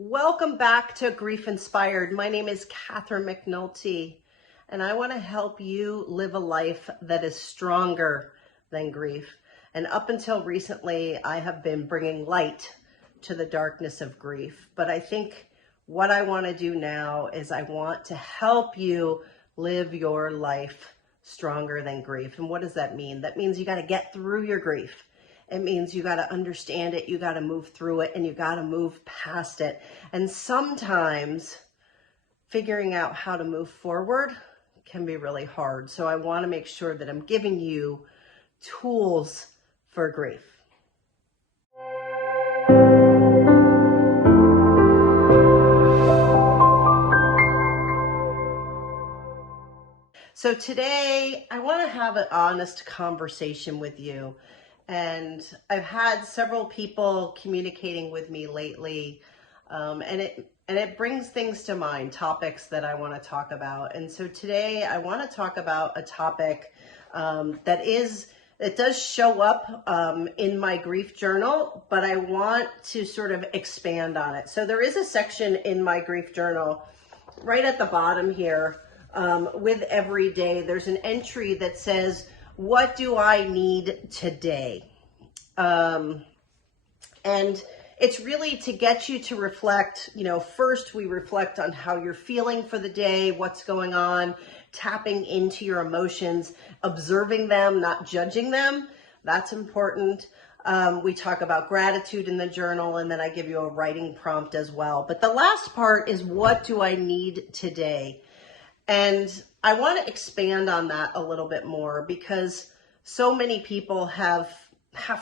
Welcome back to GriefInspired. My name is Catherine McNulty, and I want to help you live a life that is stronger than grief. And up until recently, I have been bringing light to the darkness of grief. But I think what I want to do now is I want to help you live your life stronger than grief. And what does that mean? That means you got to get through your grief. It means you got to understand it, you got to move through it, and you got to move past it. And sometimes figuring out how to move forward can be really hard. So I want to make sure that I'm giving you tools for grief. So today I want to have an honest conversation with you. And I've had several people communicating with me lately, and it brings things to mind, topics that I want to talk about. And so today I want to talk about a topic that does show up in my grief journal, but I want to sort of expand on it. So there is a section in my grief journal right at the bottom here with every day. There's an entry that says, what do I need today? And it's really to get you to reflect, first we reflect on how you're feeling for the day, what's going on, tapping into your emotions, observing them, not judging them. That's important. We talk about gratitude in the journal, and then I give you a writing prompt as well. But the last part is, what do I need today? And I want to expand on that a little bit more, because so many people have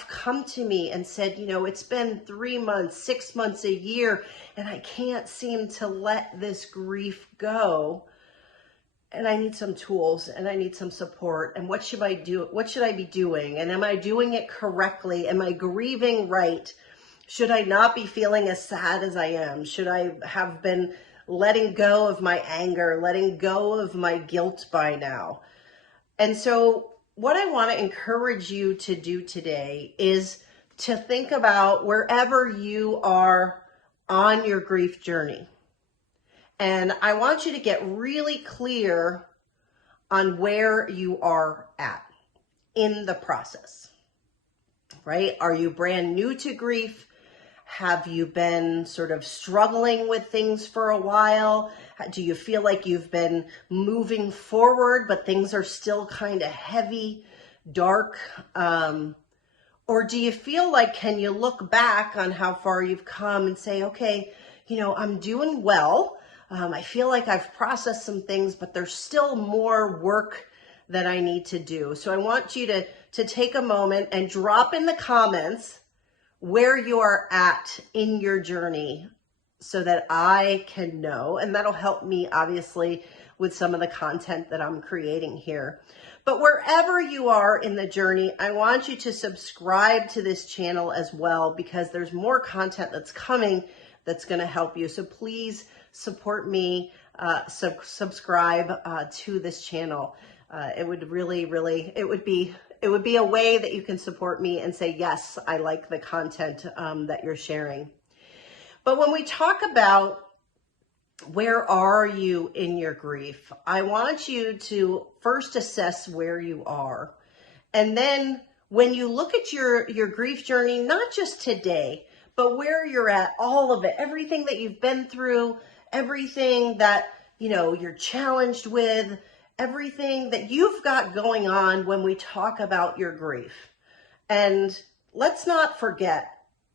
come to me and said, it's been 3 months, 6 months, a year, and I can't seem to let this grief go. And I need some tools and I need some support. And what should I do? What should I be doing? And am I doing it correctly? Am I grieving right? Should I not be feeling as sad as I am? Should I have been letting go of my anger, letting go of my guilt by now? And so what I want to encourage you to do today is to think about wherever you are on your grief journey. And I want you to get really clear on where you are at in the process, right? Are you brand new to grief? Have you been sort of struggling with things for a while? Do you feel like you've been moving forward, but things are still kind of heavy, dark? Or do you feel like, can you look back on how far you've come and say, okay, I'm doing well. I feel like I've processed some things, but there's still more work that I need to do. So I want you to take a moment and drop in the comments where you are at in your journey so that I can know, and that'll help me obviously with some of the content that I'm creating here. But wherever you are in the journey, I want you to subscribe to this channel as well, because there's more content that's coming that's going to help you. So please support me, subscribe to this channel. It would really, it would be a way that you can support me and say, yes, I like the content that you're sharing. But when we talk about where are you in your grief, I want you to first assess where you are. And then when you look at your grief journey, not just today, but where you're at, all of it, everything that you've been through, everything that, you're challenged with, everything that you've got going on when we talk about your grief. And let's not forget,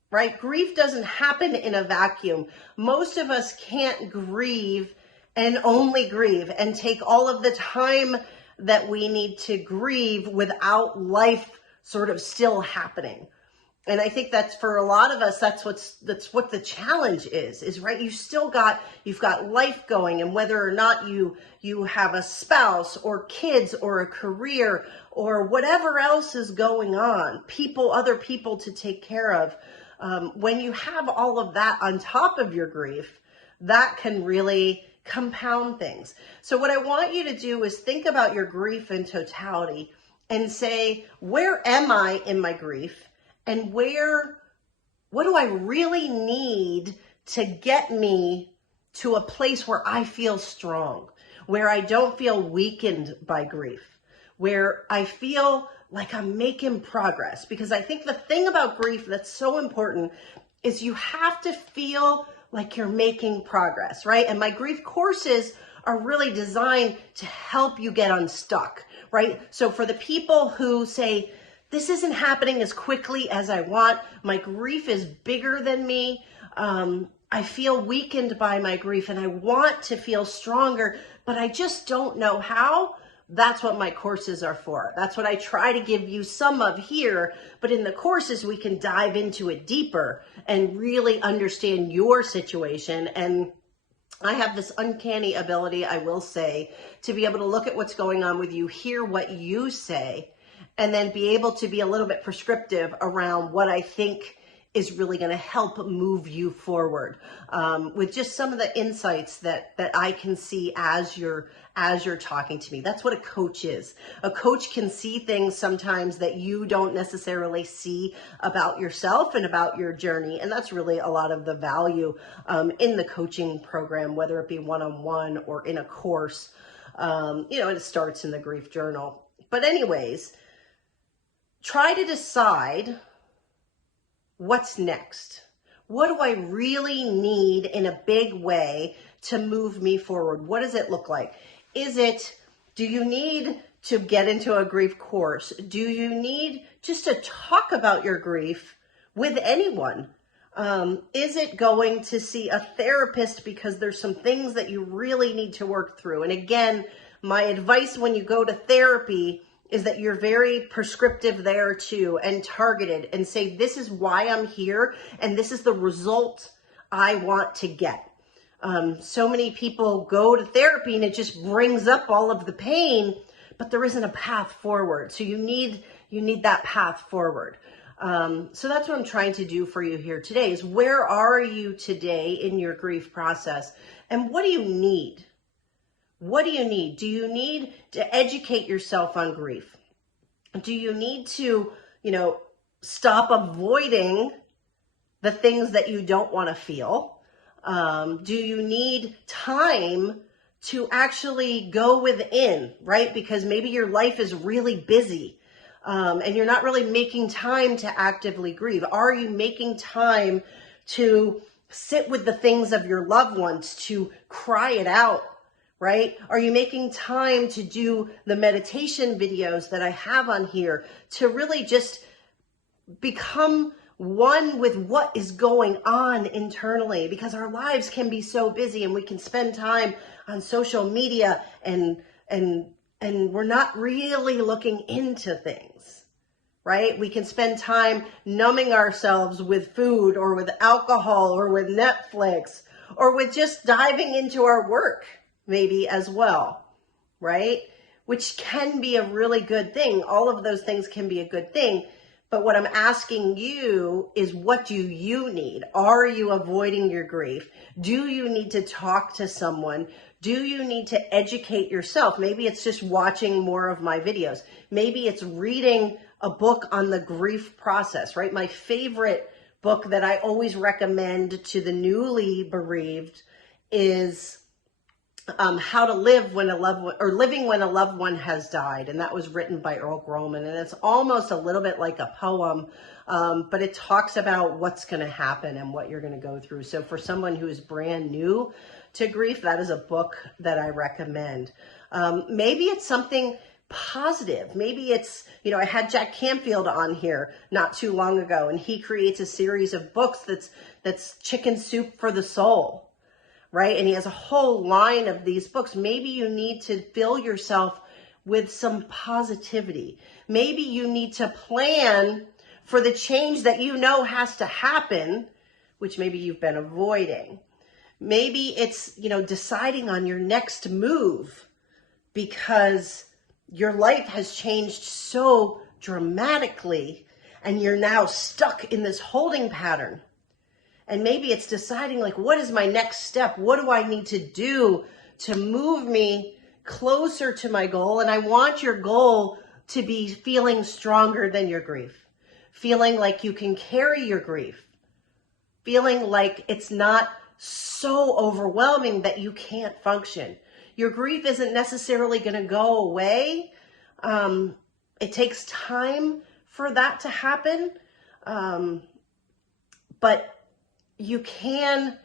right? Grief doesn't happen in a vacuum. Most of us can't grieve and only grieve and take all of the time that we need to grieve without life sort of still happening. And I think that's, for a lot of us, that's what the challenge is right? You've got life going, and whether or not you have a spouse or kids or a career or whatever else is going on, other people to take care of. When you have all of that on top of your grief, that can really compound things. So what I want you to do is think about your grief in totality and say, where am I in my grief? And what do I really need to get me to a place where I feel strong, where I don't feel weakened by grief, where I feel like I'm making progress. Because I think the thing about grief that's so important is you have to feel like you're making progress, right? And my grief courses are really designed to help you get unstuck, right? So for the people who say, this isn't happening as quickly as I want, my grief is bigger than me, I feel weakened by my grief and I want to feel stronger, but I just don't know how. That's what my courses are for. That's what I try to give you some of here, but in the courses we can dive into it deeper and really understand your situation. And I have this uncanny ability, I will say, to be able to look at what's going on with you, hear what you say, and then be able to be a little bit prescriptive around what I think is really going to help move you forward, with just some of the insights that I can see as you're talking to me. That's what a coach is. A coach can see things sometimes that you don't necessarily see about yourself and about your journey. And that's really a lot of the value in the coaching program, whether it be one-on-one or in a course. And it starts in the Grief Journal. But anyways, try to decide what's next. What do I really need in a big way to move me forward? What does it look like? Do you need to get into a grief course? Do you need just to talk about your grief with anyone? Is it going to see a therapist because there's some things that you really need to work through? And again, my advice when you go to therapy is that you're very prescriptive there too and targeted and say, this is why I'm here and this is the result I want to get. So many people go to therapy and it just brings up all of the pain, but there isn't a path forward. So you need that path forward. So that's what I'm trying to do for you here today is, where are you today in your grief process and what do you need? What do you need? Do you need to educate yourself on grief? Do you need to, stop avoiding the things that you don't want to feel? Do you need time to actually go within, right? Because maybe your life is really busy, and you're not really making time to actively grieve. Are you making time to sit with the things of your loved ones, to cry it out? Right? Are you making time to do the meditation videos that I have on here to really just become one with what is going on internally? Because our lives can be so busy and we can spend time on social media and we're not really looking into things, right? We can spend time numbing ourselves with food or with alcohol or with Netflix or with just diving into our work. Maybe as well, right? Which can be a really good thing. All of those things can be a good thing. But what I'm asking you is, what do you need? Are you avoiding your grief? Do you need to talk to someone? Do you need to educate yourself? Maybe it's just watching more of my videos. Maybe it's reading a book on the grief process, right? My favorite book that I always recommend to the newly bereaved is How to Live When a Loved One, or Living When a Loved One Has Died. And that was written by Earl Groman. And it's almost a little bit like a poem, but it talks about what's going to happen and what you're going to go through. So for someone who is brand new to grief, that is a book that I recommend. Maybe it's something positive. Maybe it's, I had Jack Canfield on here not too long ago, and he creates a series of books that's Chicken Soup for the Soul. Right? And he has a whole line of these books. Maybe you need to fill yourself with some positivity. Maybe you need to plan for the change that has to happen, which maybe you've been avoiding. Maybe it's, deciding on your next move because your life has changed so dramatically and you're now stuck in this holding pattern. And maybe it's deciding, what is my next step? What do I need to do to move me closer to my goal? And I want your goal to be feeling stronger than your grief, feeling like you can carry your grief, feeling like it's not so overwhelming that you can't function. Your grief isn't necessarily going to go away. It takes time for that to happen. But you can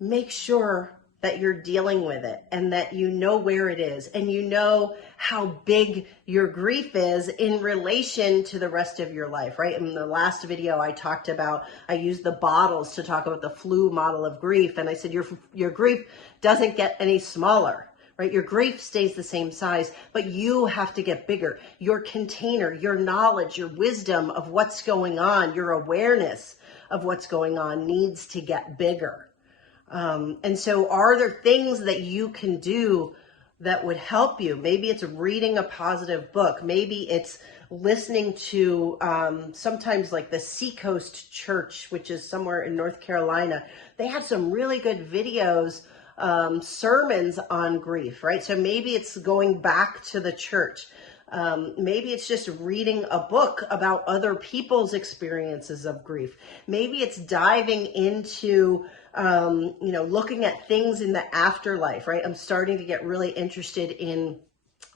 make sure that you're dealing with it and that you know where it is and you know how big your grief is in relation to the rest of your life, right? In the last video I talked about, I used the bottles to talk about the flu model of grief. And I said, your grief doesn't get any smaller, right? Your grief stays the same size, but you have to get bigger. Your container, your knowledge, your wisdom of what's going on, your awareness of what's going on needs to get bigger. And so are there things that you can do that would help you? Maybe it's reading a positive book. Maybe it's listening to sometimes like the Seacoast Church, which is somewhere in North Carolina. They have some really good videos, sermons on grief, right? So maybe it's going back to the church. Maybe it's just reading a book about other people's experiences of grief. Maybe it's diving into looking at things in the afterlife, right? I'm starting to get really interested in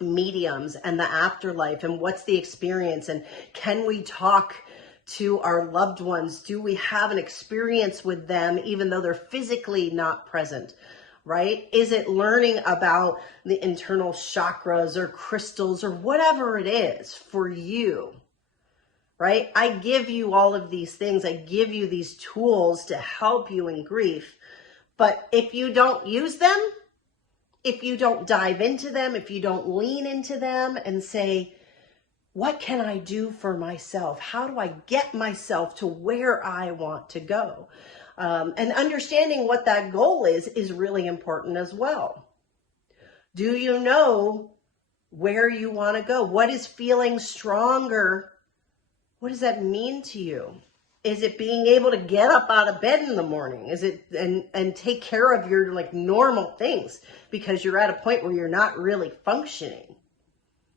mediums and the afterlife and what's the experience and can we talk to our loved ones? Do we have an experience with them even though they're physically not present, right? Is it learning about the internal chakras or crystals or whatever it is for you? Right? I give you all of these things. I give you these tools to help you in grief. But if you don't use them, if you don't dive into them, if you don't lean into them and say, what can I do for myself? How do I get myself to where I want to go? And understanding what that goal is really important as well. Do you know where you want to go? What is feeling stronger? What does that mean to you? Is it being able to get up out of bed in the morning? Is it and take care of your like normal things because you're at a point where you're not really functioning,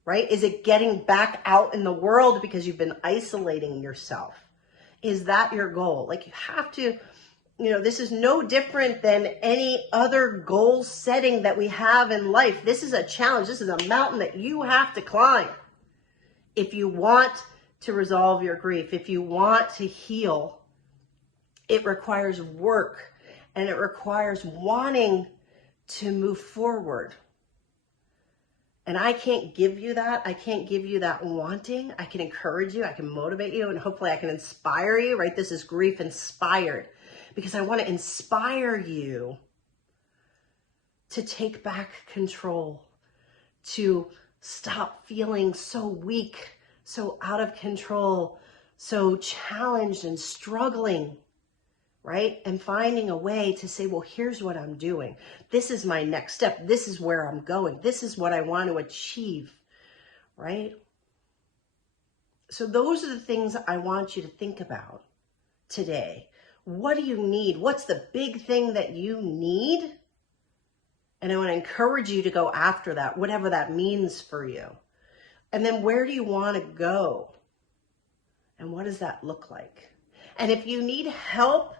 right? Is it getting back out in the world because you've been isolating yourself? Is that your goal? Like you have to, this is no different than any other goal setting that we have in life. This is a challenge. This is a mountain that you have to climb if you want to resolve your grief. If you want to heal, it requires work and it requires wanting to move forward. And I can't give you that. I can't give you that wanting. I can encourage you. I can motivate you and hopefully I can inspire you, right? This is Grief Inspired because I want to inspire you to take back control, to stop feeling so weak, so out of control, so challenged and struggling, right? And finding a way to say, well, here's what I'm doing. This is my next step. This is where I'm going. This is what I want to achieve, right? So those are the things I want you to think about today. What do you need? What's the big thing that you need? And I want to encourage you to go after that, whatever that means for you. And then where do you want to go? And what does that look like? And if you need help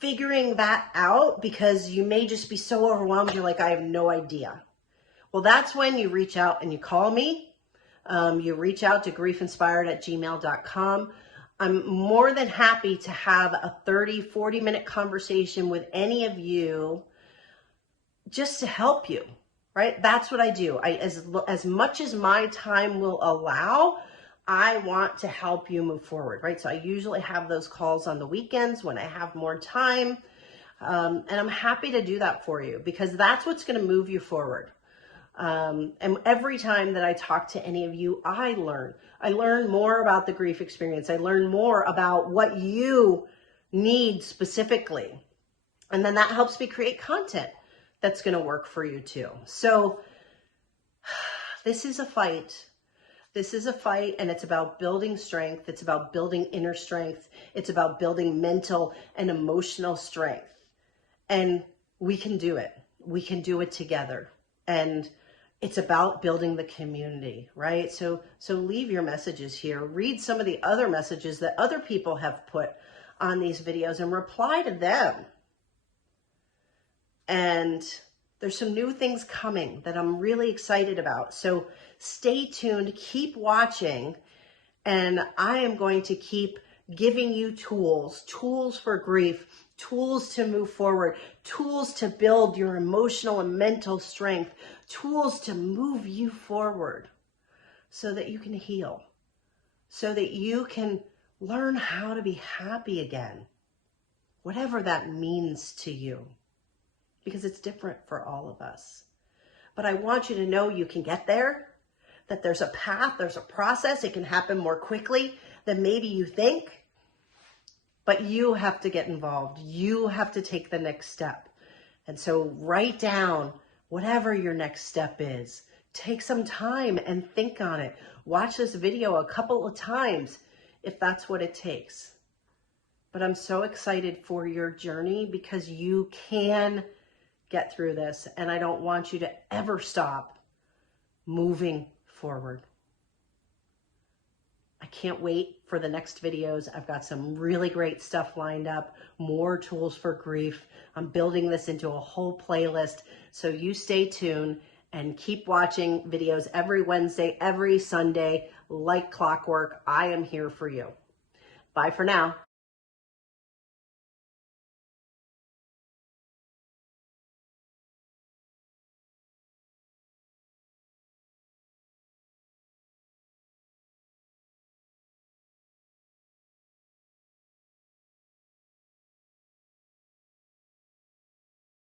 figuring that out because you may just be so overwhelmed, you're like, I have no idea. Well, that's when you reach out and you call me. You reach out to GriefInspired@gmail.com. I'm more than happy to have a 40-minute conversation with any of you just to help you. Right? That's what I do. As much as my time will allow, I want to help you move forward, right? So I usually have those calls on the weekends when I have more time. And I'm happy to do that for you because that's what's going to move you forward. And every time that I talk to any of you, I learn more about the grief experience. I learn more about what you need specifically. And then that helps me create content that's going to work for you too. So this is a fight. This is a fight and it's about building strength. It's about building inner strength. It's about building mental and emotional strength. And we can do it. We can do it together. And it's about building the community, right? So leave your messages here. Read some of the other messages that other people have put on these videos and reply to them. And there's some new things coming that I'm really excited about. So stay tuned, keep watching, and I am going to keep giving you tools for grief, tools to move forward, tools to build your emotional and mental strength, tools to move you forward so that you can heal, so that you can learn how to be happy again, whatever that means to you, because it's different for all of us. But I want you to know you can get there, that there's a path, there's a process. It can happen more quickly than maybe you think, but you have to get involved. You have to take the next step. And so write down whatever your next step is. Take some time and think on it. Watch this video a couple of times if that's what it takes. But I'm so excited for your journey because you can get through this, and I don't want you to ever stop moving forward. I can't wait for the next videos. I've got some really great stuff lined up, more tools for grief. I'm building this into a whole playlist, so you stay tuned and keep watching videos every Wednesday, every Sunday, like clockwork. I am here for you. Bye for now.